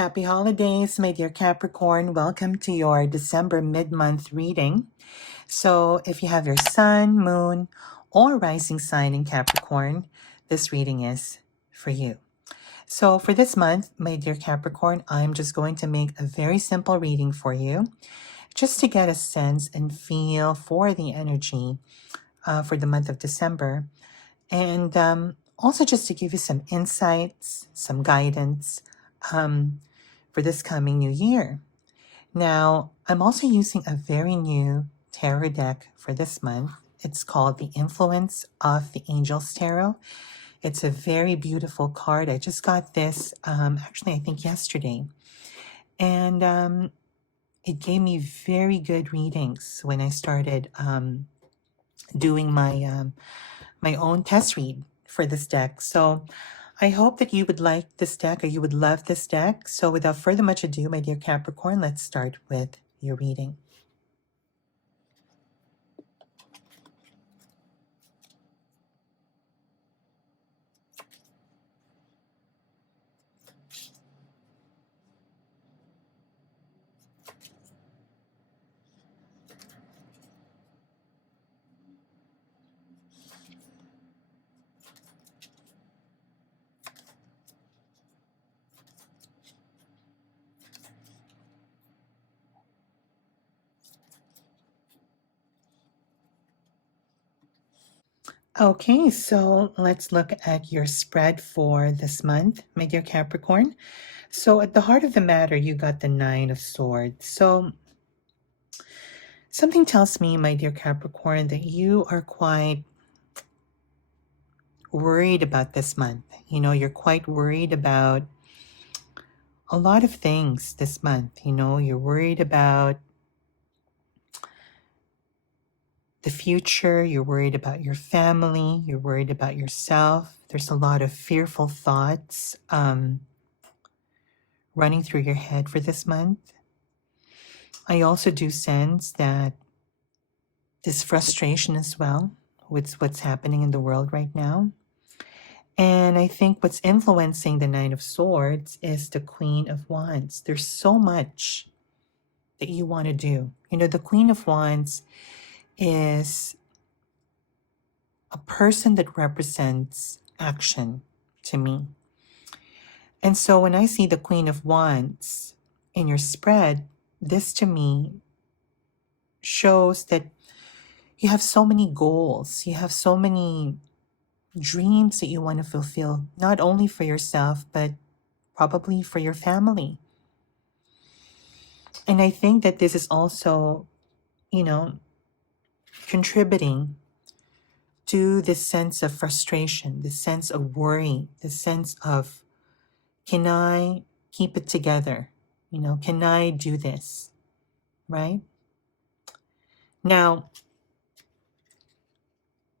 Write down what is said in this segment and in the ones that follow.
Happy holidays, my dear Capricorn. Welcome to your December mid-month reading. So if you have your sun, moon, or rising sign in Capricorn, this reading is for you. So for this month, my dear Capricorn, I'm just going to make a very simple reading for you, just to get a sense and feel for the energy for the month of December. And also just to give you some insights, some guidance for this coming new year. Now, I'm also using a very new tarot deck for this month. It's called The Influence of the Angels Tarot. It's a very beautiful card. I just got this, actually, I think yesterday. And it gave me very good readings when I started doing my own test read for this deck. So I hope that you would like this deck or you would love this deck. So without further much ado, my dear Capricorn, let's start with your reading. Okay, so let's look at your spread for this month, my dear Capricorn. So at the heart of the matter, you got the Nine of Swords. So something tells me, my dear Capricorn, that you are quite worried about this month. You know, you're quite worried about a lot of things this month. You know, you're worried about the future, you're worried about your family, you're worried about yourself. There's a lot of fearful thoughts running through your head for this month. I also do sense that this frustration as well with what's happening in the world right now. And I think what's influencing the Nine of Swords is the Queen of Wands. There's so much that you want to do. You know, the Queen of Wands is a person that represents action to me. And so when I see the Queen of Wands in your spread, this to me shows that you have so many goals, you have so many dreams that you want to fulfill, not only for yourself, but probably for your family. And I think that this is also, you know, contributing to this sense of frustration, this sense of worry, this sense of, can I keep it together? You know, can I do this? Right? Now,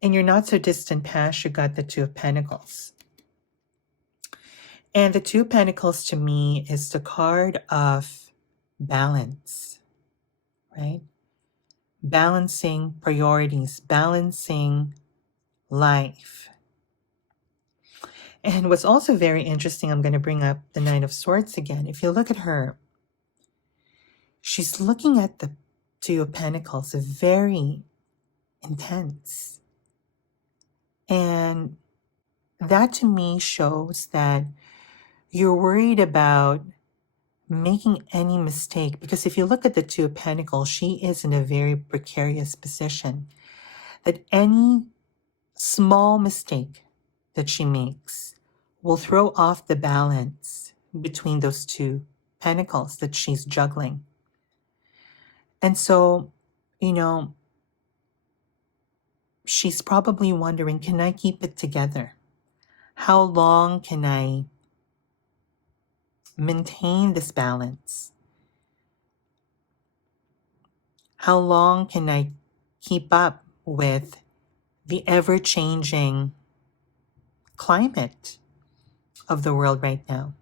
in your not so distant past, you got the Two of Pentacles. And the Two of Pentacles to me is the card of balance, right? Balancing priorities, balancing life. And what's also very interesting, I'm going to bring up the Nine of Swords again. If you look at her, she's looking at the Two of Pentacles, very intense. And that to me shows that you're worried about making any mistake. Because if you look at the Two of Pentacles, she is in a very precarious position. That any small mistake that she makes will throw off the balance between those two pentacles that she's juggling. And so, you know, she's probably wondering, can I keep it together? How long can I maintain this balance? How long can I keep up with the ever-changing climate of the world right now?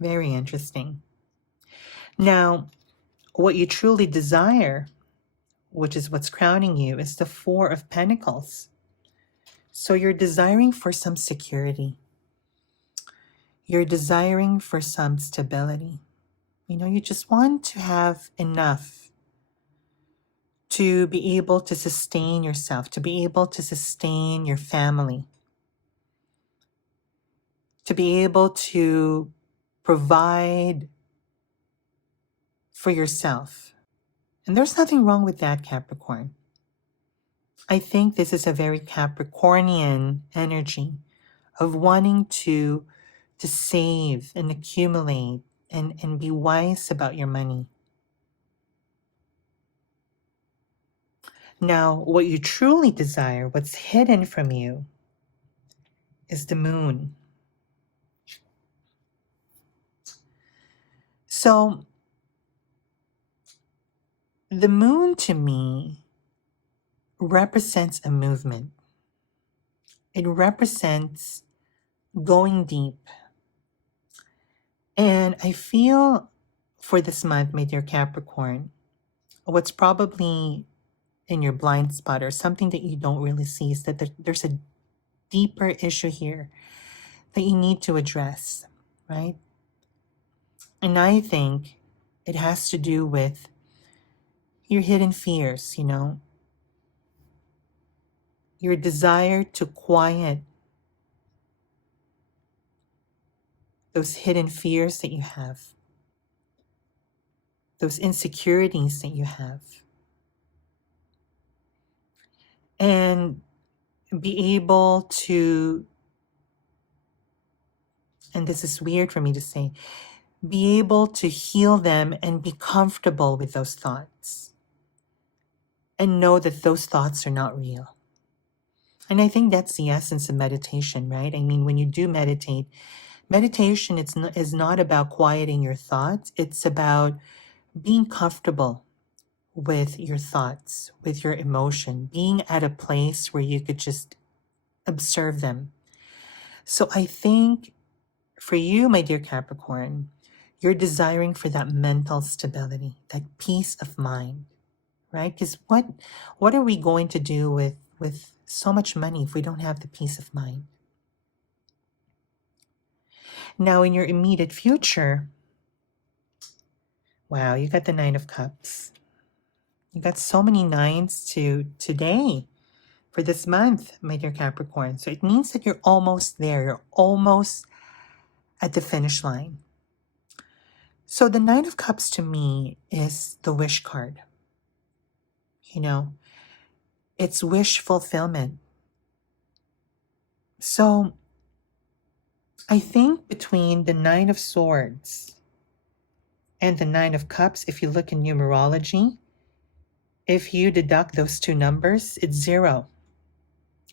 Very interesting. Now, what you truly desire, which is what's crowning you, is the Four of Pentacles. So you're desiring for some security. You're desiring for some stability. You know, you just want to have enough to be able to sustain yourself, to be able to sustain your family, to be able to provide for yourself. And there's nothing wrong with that, Capricorn. I think this is a very Capricornian energy of wanting to save and accumulate and be wise about your money. Now, what you truly desire, what's hidden from you, is the moon. So, the moon to me represents a movement. It represents going deep. And I feel for this month, my dear Capricorn, what's probably in your blind spot or something that you don't really see is that there's a deeper issue here that you need to address, right? And I think it has to do with your hidden fears, you know, your desire to quiet those hidden fears that you have, those insecurities that you have, and be able to, and this is weird for me to say, be able to heal them and be comfortable with those thoughts and know that those thoughts are not real. And I think that's the essence of meditation, right? I mean, when you do meditate, meditation is not about quieting your thoughts. It's about being comfortable with your thoughts, with your emotion, being at a place where you could just observe them. So I think for you, my dear Capricorn, you're desiring for that mental stability, that peace of mind, right? Because what are we going to do with so much money if we don't have the peace of mind? Now, in your immediate future, wow, you got the Nine of Cups. You got so many nines today for this month, my dear Capricorn. So it means that you're almost there. You're almost at the finish line. So the Nine of Cups to me is the wish card. You know, it's wish fulfillment. So I think between the Nine of Swords and the Nine of Cups, if you look in numerology, if you deduct those two numbers, it's 0.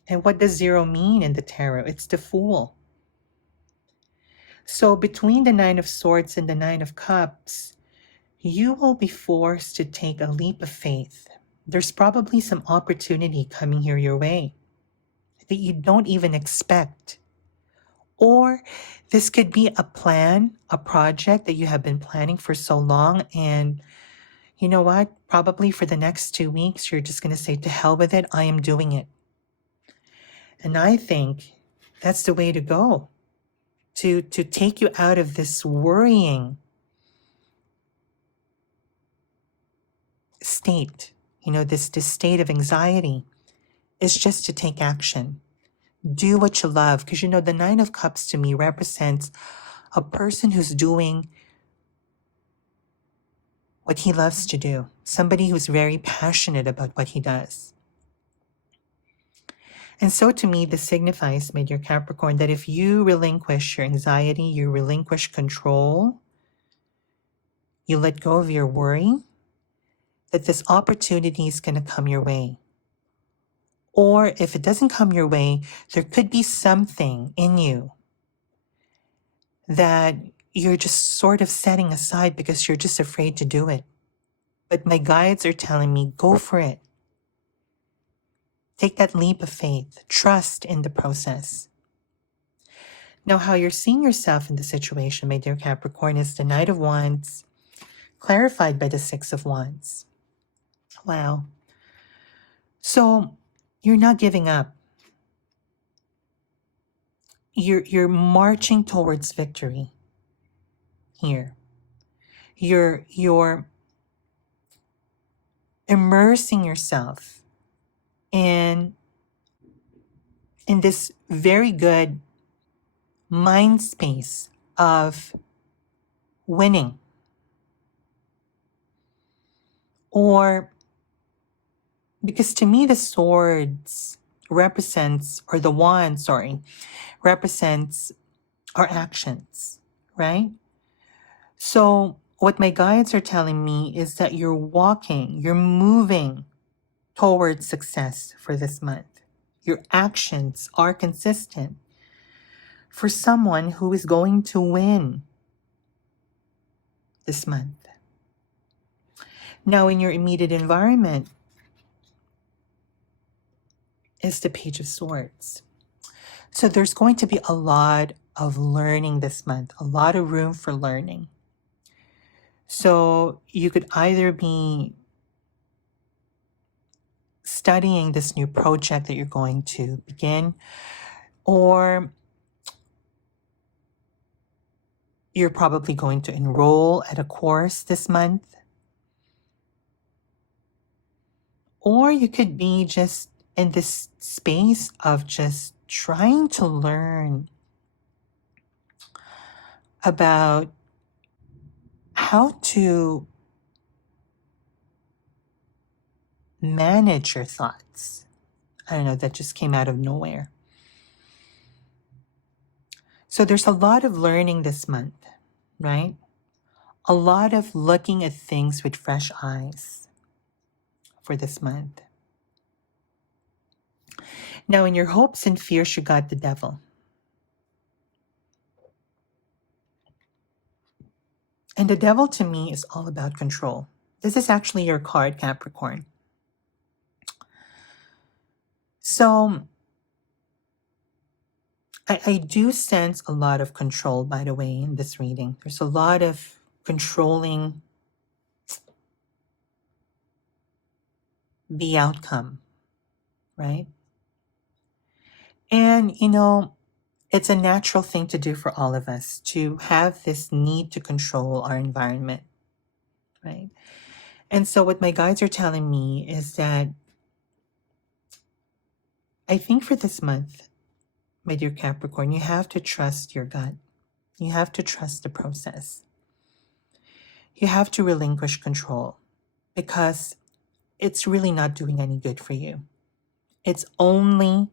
And what does 0 mean in the tarot? It's the Fool. So between the Nine of Swords and the Nine of Cups, you will be forced to take a leap of faith. There's probably some opportunity coming here your way that you don't even expect. Or this could be a plan, a project that you have been planning for so long. And you know what? Probably for the next 2 weeks, you're just going to say, to hell with it, I am doing it. And I think that's the way to go, to take you out of this worrying state, you know, this state of anxiety, is just to take action. Do what you love. Because, you know, the Nine of Cups to me represents a person who's doing what he loves to do, somebody who's very passionate about what he does. And so to me, this signifies, my dear Capricorn, that if you relinquish your anxiety, you relinquish control, you let go of your worry, that this opportunity is going to come your way. Or if it doesn't come your way, there could be something in you that you're just sort of setting aside because you're just afraid to do it. But my guides are telling me, go for it. Take that leap of faith. Trust in the process. Now, how you're seeing yourself in the situation, my dear Capricorn, is the Knight of Wands, clarified by the Six of Wands. Wow. So you're not giving up. you're marching towards victory here. You're immersing yourself in this very good mind space of winning. Or because to me the swords represents, or the wand, sorry, represents our actions, right? So what my guides are telling me is that you're moving towards success for this month. Your actions are consistent for someone who is going to win this month. Now, in your immediate environment is the Page of Swords. So there's going to be a lot of learning this month, a lot of room for learning. So you could either be studying this new project that you're going to begin, or you're probably going to enroll at a course this month. Or you could be just in this space of just trying to learn about how to manage your thoughts. I don't know, that just came out of nowhere. So there's a lot of learning this month, right? A lot of looking at things with fresh eyes for this month. Now, in your hopes and fears, you got the Devil. And the Devil to me is all about control. This is actually your card, Capricorn. So I do sense a lot of control, by the way, in this reading. There's a lot of controlling the outcome, right? And, it's a natural thing to do for all of us to have this need to control our environment, right? And so what my guides are telling me is that I think for this month, my dear Capricorn, you have to trust your gut. You have to trust the process. You have to relinquish control because it's really not doing any good for you. It's only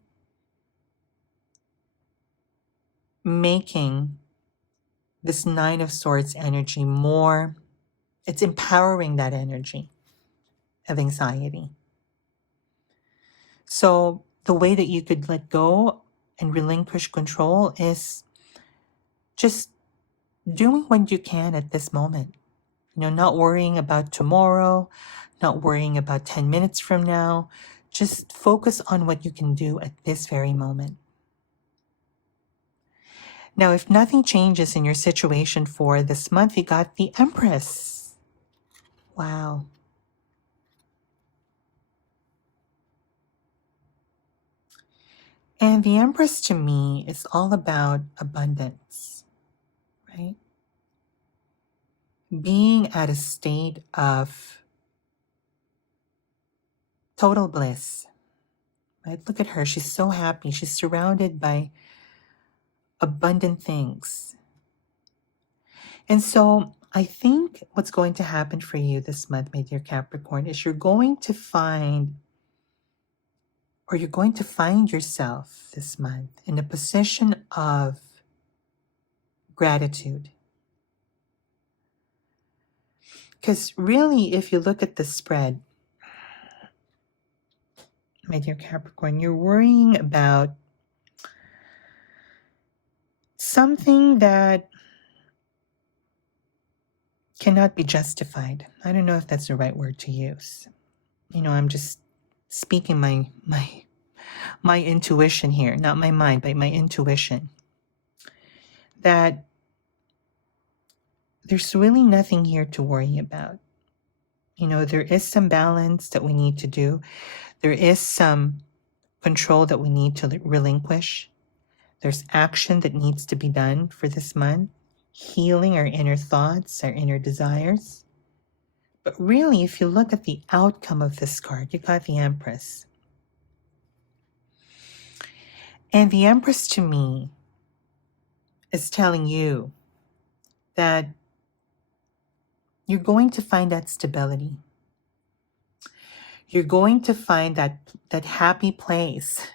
making this Nine of Swords energy more, it's empowering that energy of anxiety. So the way that you could let go and relinquish control is just doing what you can at this moment. Not worrying about tomorrow, not worrying about 10 minutes from now. Just focus on what you can do at this very moment. Now, if nothing changes in your situation for this month, you got the Empress. Wow. And the Empress to me is all about abundance, right? Being at a state of total bliss, right? Look at her. She's so happy. She's surrounded by abundant things. And so I think what's going to happen for you this month, my dear Capricorn, is you're going to find yourself this month in a position of gratitude. Because really, if you look at the spread, my dear Capricorn, you're worrying about something that cannot be justified. I don't know if that's the right word to use. I'm just speaking my intuition here, not my mind, but my intuition. That there's really nothing here to worry about. There is some balance that we need to do. There is some control that we need to relinquish. There's action that needs to be done for this month, healing our inner thoughts, our inner desires. But really, if you look at the outcome of this card, you got the Empress. And the Empress to me is telling you that you're going to find that stability. You're going to find that happy place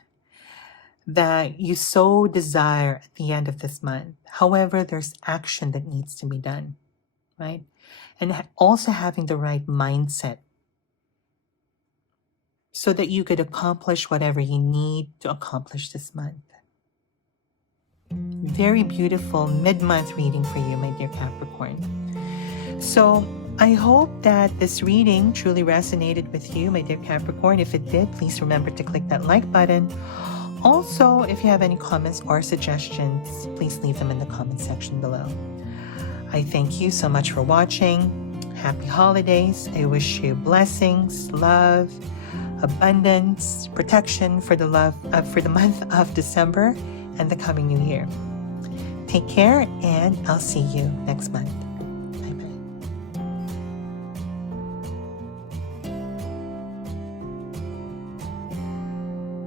that you so desire at the end of this month. However, there's action that needs to be done, right? And also having the right mindset so that you could accomplish whatever you need to accomplish this month. Very beautiful mid-month reading for you, my dear Capricorn. So I hope that this reading truly resonated with you, my dear Capricorn. If it did, please remember to click that like button. Also, if you have any comments or suggestions, please leave them in the comment section below. I thank you so much for watching. Happy holidays. I wish you blessings, love, abundance, protection for the month of December and the coming new year. Take care, and I'll see you next month.